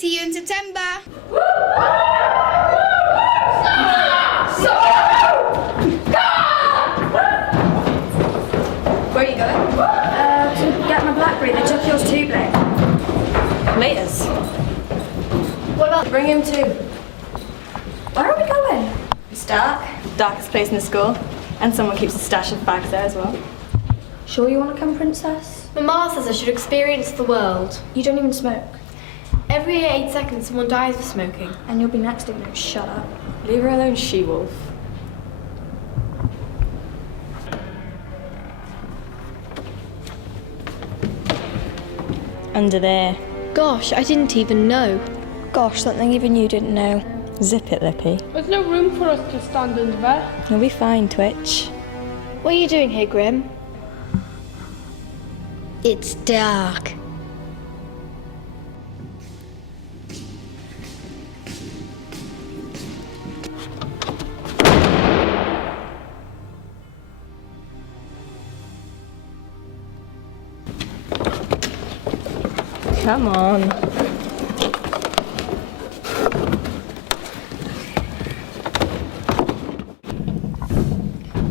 See you in September. Where are you going? To get my BlackBerry. They took yours too, Blake. Laters. What about... Bring him too. Where are we going? It's dark. Darkest place in the school. And someone keeps a stash of bags there as well. Sure you want to come, Princess? Mama says I should experience the world. You don't even smoke. Every 8 seconds someone dies of smoking. And you'll be next to me. Shut up. Leave her alone, she-wolf. Under there. Gosh, I didn't even know. Gosh, something even you didn't know. Zip it, Lippy. There's no room for us to stand under there. You'll be fine, Twitch. What are you doing here, Grim? It's dark. Come on.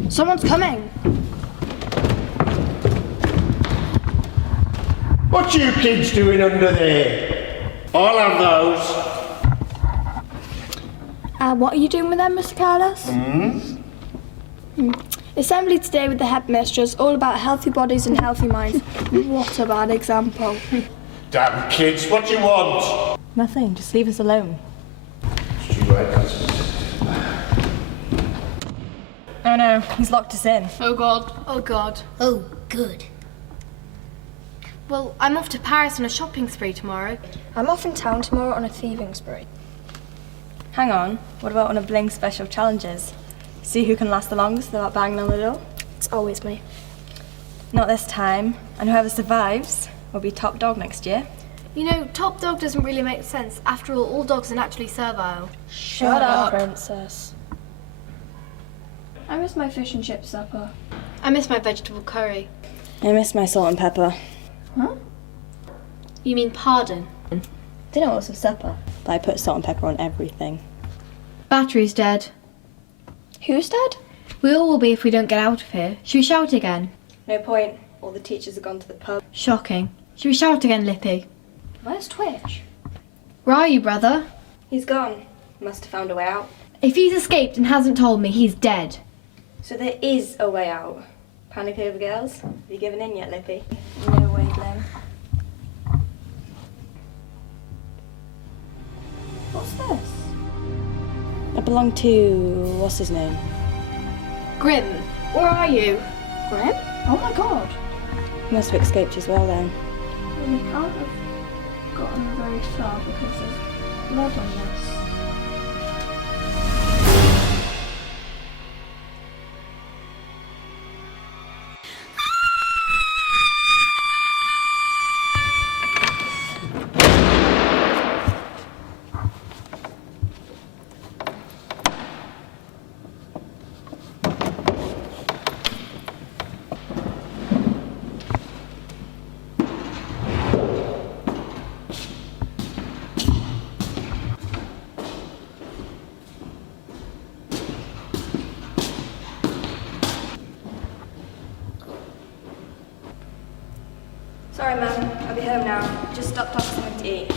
Someone's coming. What you kids doing under there? I'll have those. What are you doing with them, Mr. Carlos? Assembly today with the headmistress, all about healthy bodies and healthy minds. What a bad example. Damn kids, what do you want? Nothing, just leave us alone. Oh no, he's locked us in. Oh God. Oh God. Oh, good. Well, I'm off to Paris on a shopping spree tomorrow. I'm off in town tomorrow on a thieving spree. Hang on, what about one of Bling's special challenges? See who can last the longest without banging on the door? It's always me. Not this time, and whoever survives will be top dog next year. You know, top dog doesn't really make sense. After all dogs are naturally servile. Shut up, Princess. I miss my fish and chip supper. I miss my vegetable curry. I miss my salt and pepper. Huh? You mean pardon? Dinner was for supper, but I put salt and pepper on everything. Battery's dead. Who's dead? We all will be if we don't get out of here. Should we shout again? No point, all the teachers have gone to the pub. Shocking. Should we shout again, Lippy? Where's Twitch? Where are you, brother? He's gone. Must have found a way out. If he's escaped and hasn't told me, he's dead. So there is a way out. Panic over girls? Have you given in yet, Lippy? No way, Glenn. What's this? I belong to... what's his name? Grim, where are you? Grim? Oh my God. He must have escaped as well then. Well, we can't have gotten very far because there's blood on this. Sorry, Mum. I'll be home now. Just stopped off something to eat.